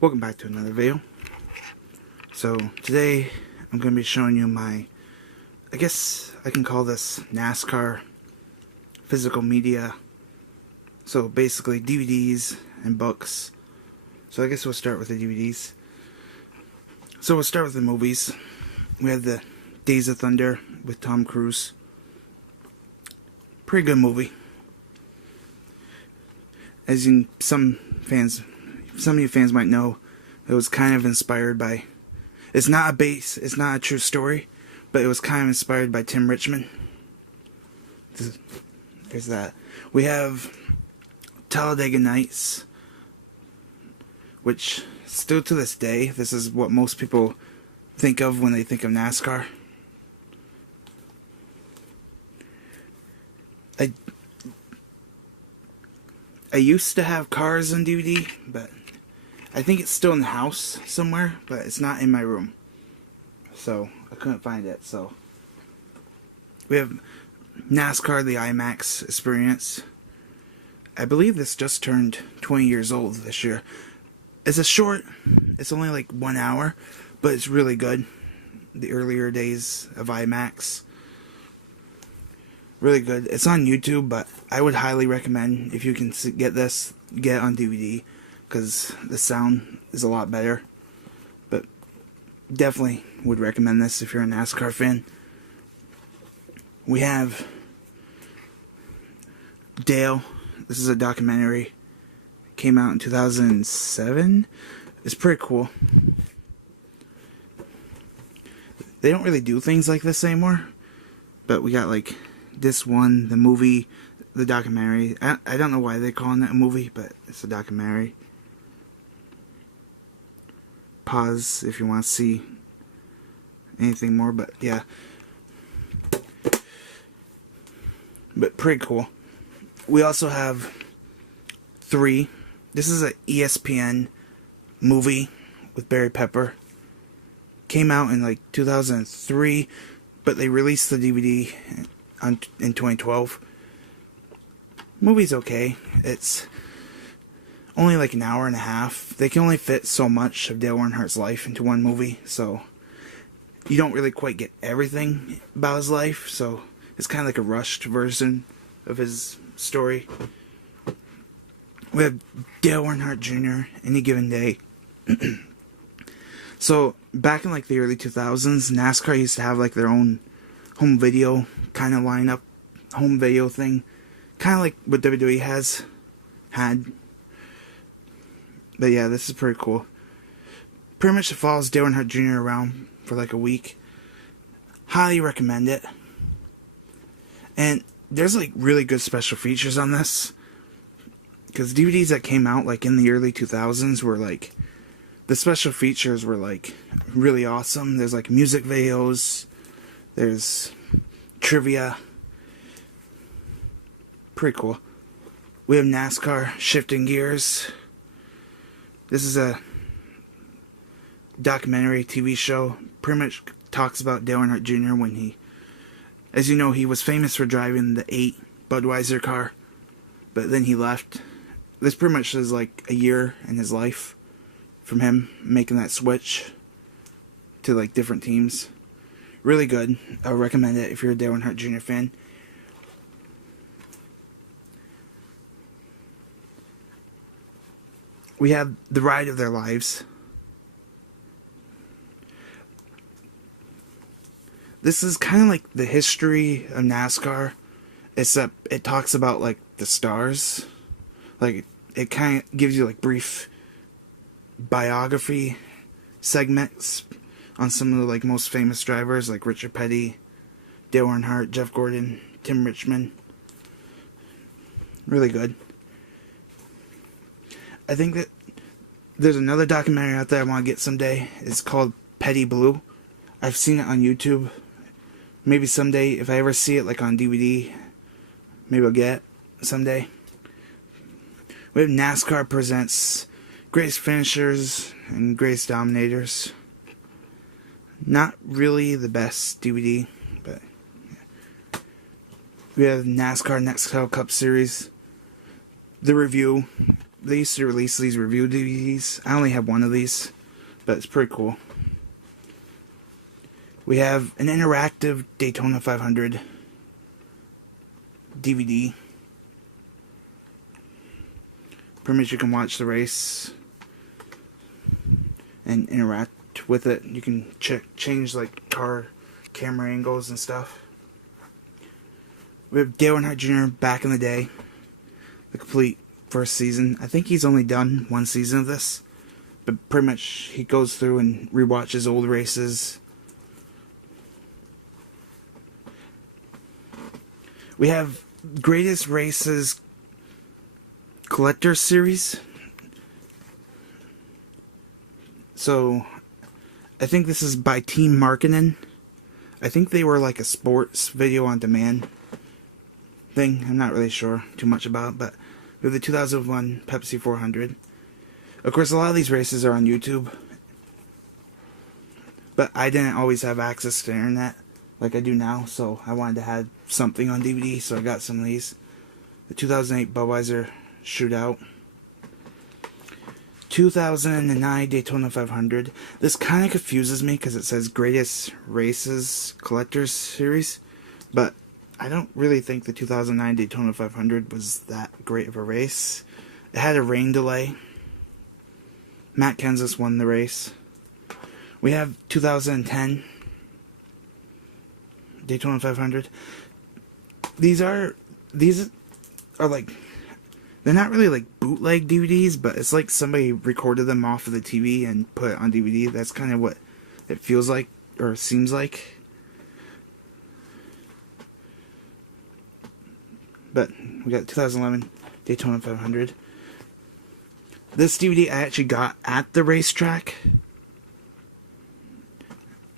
Welcome back to another video. So today I'm going to be showing you my, I guess I can call this NASCAR physical media. So basically DVDs and books. So I guess we'll start with the DVDs. So we'll start with the movies. We have the Days of Thunder with Tom Cruise. Pretty good movie. As some of you fans might know, it was kind of inspired by, it's not a true story, but it was kind of inspired by Tim Richmond. There's that. We have Talladega Nights, which still to this day, this is what most people think of when they think of NASCAR. I used to have Cars on DVD, but I think it's still in the house somewhere, but it's not in my room. So, I couldn't find it, so. We have NASCAR, the IMAX experience. I believe this just turned 20 years old this year. It's it's only like 1 hour, but it's really good. The earlier days of IMAX. Really good. It's on YouTube, but I would highly recommend, if you can get it on DVD, because the sound is a lot better. But definitely would recommend this if you're a NASCAR fan. We have Dale. This is a documentary. Came out in 2007. It's pretty cool. They don't really do things like this anymore, but we got like this one, the movie, the documentary. I don't know why they're calling it a movie, but it's a documentary. Pause if you want to see anything more, but yeah. But pretty cool. We also have 3. This is an ESPN movie with Barry Pepper. Came out in like 2003, but they released the DVD in 2012. Movie's okay. It's only like an hour and a half. They can only fit so much of Dale Earnhardt's life into one movie, so you don't really quite get everything about his life, so it's kind of like a rushed version of his story. We have Dale Earnhardt Jr., Any Given Day. So, back in like the early 2000s, NASCAR used to have like their own home video kind of lineup, home video thing, kind of like what WWE had. But yeah, this is pretty cool. Pretty much it follows Dale Earnhardt Jr. around for like a week. Highly recommend it. And there's like really good special features on this, because DVDs that came out like in the early 2000s were like, the special features were like really awesome. There's like music videos, there's trivia. Pretty cool. We have NASCAR Shifting Gears. This is a documentary TV show. Pretty much talks about Dale Earnhardt Jr. when he, as you know, he was famous for driving the 8 Budweiser car, but then he left. This pretty much is like a year in his life from him making that switch to like different teams. Really good. I would recommend it if you're a Dale Earnhardt Jr. fan. We have The Ride of Their Lives. This is kind of like the history of NASCAR, except it talks about like the stars. Like it kind of gives you like brief biography segments on some of the like most famous drivers, like Richard Petty, Dale Earnhardt, Jeff Gordon, Tim Richmond. Really good. I think that there's another documentary out there I want to get someday. It's called Petty Blue. I've seen it on YouTube. Maybe someday, if I ever see it like on DVD, maybe I'll get it someday. We have NASCAR Presents Greatest Finishers and Greatest Dominators. Not really the best DVD, but yeah. We have NASCAR Next Cup Series. The review. they used to release these review DVDs. I only have one of these, but it's pretty cool. We have an interactive Daytona 500 DVD. Pretty much you can watch the race and interact with it. You can change like car camera angles and stuff. We have Dale Earnhardt Jr. back in the day, the complete first season. I think he's only done one season of this, but pretty much he goes through and rewatches old races. We have Greatest Races Collector Series. So, I think this is by Team Marketing. I think they were like a sports video on demand thing. I'm not really sure too much about, but we have the 2001 Pepsi 400. Of course, a lot of these races are on YouTube, but I didn't always have access to the internet like I do now, so I wanted to have something on DVD, so I got some of these. The 2008 Budweiser Shootout. 2009 Daytona 500. This kind of confuses me because it says Greatest Races Collectors Series, but I don't really think the 2009 Daytona 500 was that great of a race. It had a rain delay. Matt Kenseth won the race. We have 2010 Daytona 500. These are like, they're not really like bootleg DVDs, but it's like somebody recorded them off of the TV and put it on DVD. That's kind of what it feels like, or seems like. But we got 2011 Daytona 500. This DVD I actually got at the racetrack.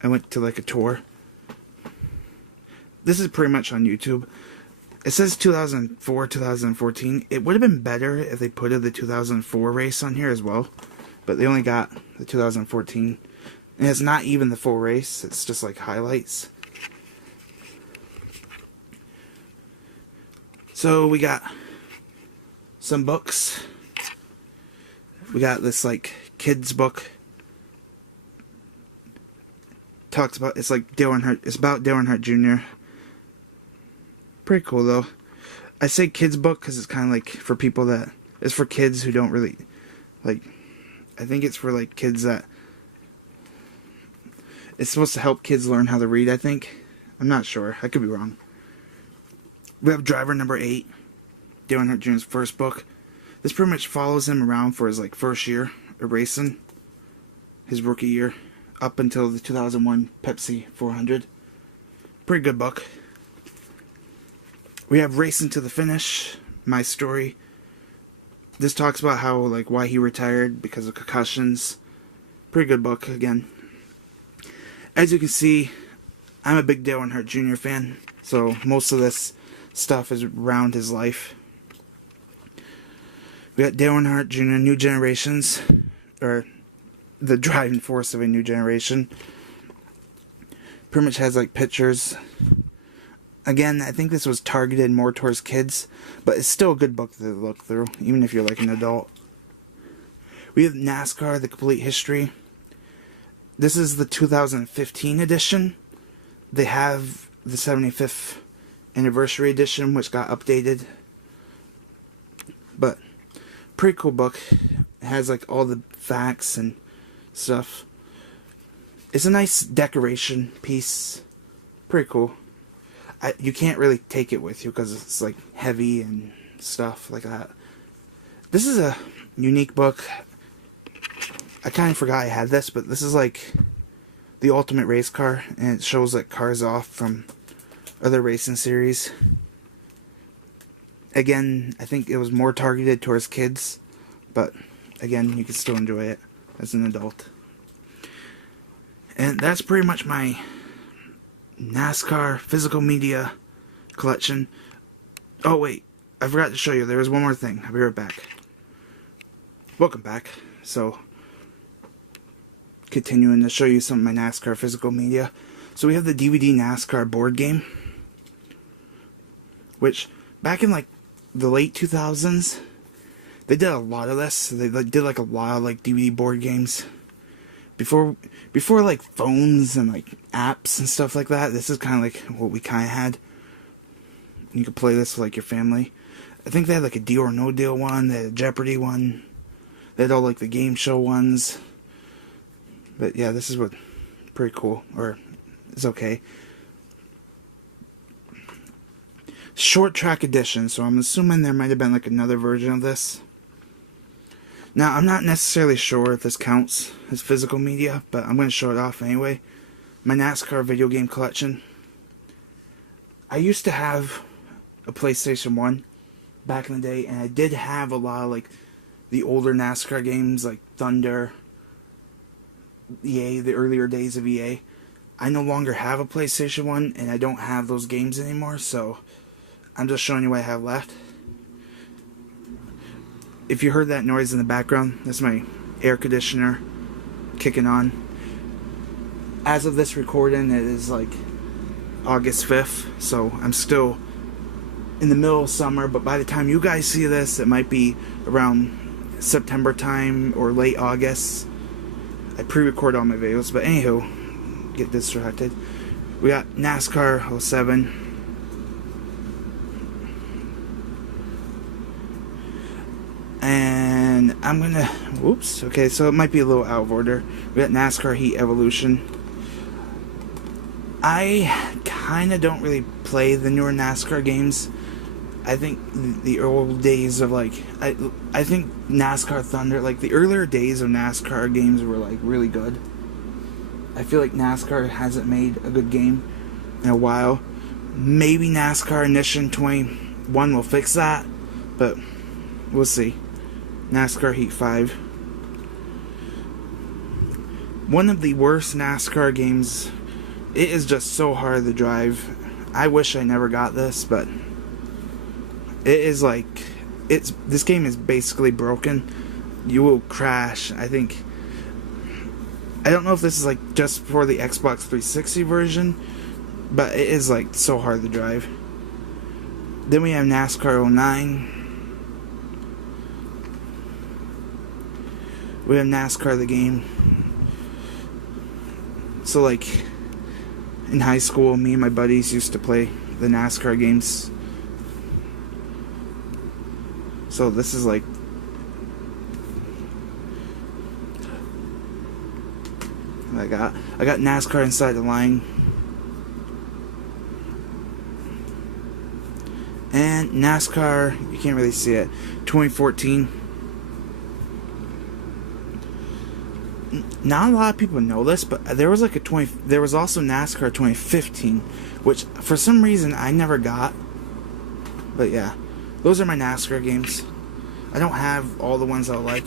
I went to like a tour. This is pretty much on YouTube. It says 2004, 2014. It would have been better if they put the 2004 race on here as well. But they only got the 2014. And it's not even the full race. It's just like highlights. So we got some books. We got this like kids book. Talks about, it's like Dale Earnhardt. It's about Dale Earnhardt Jr. Pretty cool though. I say kids book because it's kind of like for people that, it's for kids who don't really like. I think it's for like kids that, it's supposed to help kids learn how to read. I think. I'm not sure. I could be wrong. We have Driver Number 8, Dale Earnhardt Jr.'s first book. This pretty much follows him around for his like first year of racing, his rookie year, up until the 2001 Pepsi 400. Pretty good book. We have Racing to the Finish, My Story. This talks about how, like, why he retired because of concussions. Pretty good book, again. As you can see, I'm a big Dale Earnhardt Jr. fan, so most of this stuff is around his life. We got Dale Earnhardt Jr., New Generations, or the driving force of a new generation. Pretty much has, like, pictures. Again, I think this was targeted more towards kids, but it's still a good book to look through, even if you're like an adult. We have NASCAR, The Complete History. This is the 2015 edition. They have the 75th anniversary edition, which got updated. But, pretty cool book. It has like all the facts and stuff. It's a nice decoration piece. Pretty cool. You can't really take it with you because it's like heavy and stuff like that. This is a unique book. I kind of forgot I had this, but this is like the ultimate race car, and it shows like cars off from other racing series. Again, I think it was more targeted towards kids, but again, you can still enjoy it as an adult. And that's pretty much my NASCAR physical media collection. Oh wait, I forgot to show you. There was one more thing. I'll be right back. Welcome back. So, continuing to show you some of my NASCAR physical media. So we have the DVD NASCAR board game, which back in like the late 2000s, They did a lot of this. They did like a lot of like DVD board games. Before like phones and like apps and stuff like that, this is kind of like what we kind of had. You could play this with like your family. I think they had like a Deal or No Deal one. They had a Jeopardy one. They had all like the game show ones. But yeah, this is what pretty cool, or it's okay. Short track edition, so I'm assuming there might have been like another version of this. Now, I'm not necessarily sure if this counts as physical media, but I'm going to show it off anyway. My NASCAR video game collection. I used to have a PlayStation 1 back in the day, and I did have a lot of like the older NASCAR games like Thunder, EA, the earlier days of EA. I no longer have a PlayStation 1, and I don't have those games anymore, so I'm just showing you what I have left. If you heard that noise in the background, that's my air conditioner kicking on. As of this recording, it is like August 5th, so I'm still in the middle of summer, but by the time you guys see this, it might be around September time or late August. I pre-record all my videos, but anywho, get distracted. We got NASCAR 07. And I'm gonna, whoops, okay, so it might be a little out of order. We got NASCAR Heat Evolution. I kinda don't really play the newer NASCAR games. I think the old days of like, I think NASCAR Thunder, like the earlier days of NASCAR games were like really good. I feel like NASCAR hasn't made a good game in a while. Maybe NASCAR Ignition 21 will fix that, but we'll see. NASCAR Heat 5. One of the worst NASCAR games. It is just so hard to drive. I wish I never got this, but it is like, this game is basically broken. You will crash. I don't know if this is like just for the Xbox 360 version, but it is like so hard to drive. Then we have NASCAR 09. We have NASCAR the game. So like in high school, me and my buddies used to play the NASCAR games. So this is like, I got NASCAR Inside the Line. And NASCAR, you can't really see it, 2014. Not a lot of people know this, but there was like there was also NASCAR 2015, which for some reason I never got. But yeah, those are my NASCAR games. I don't have all the ones I like,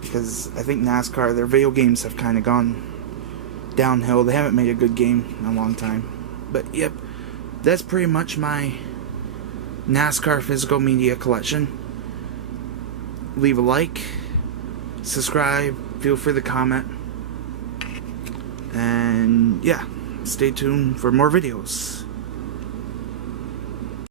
because I think NASCAR, their video games have kind of gone downhill. They haven't made a good game in a long time. But yep, that's pretty much my NASCAR physical media collection. Leave a like, subscribe, feel free to comment, and yeah, stay tuned for more videos.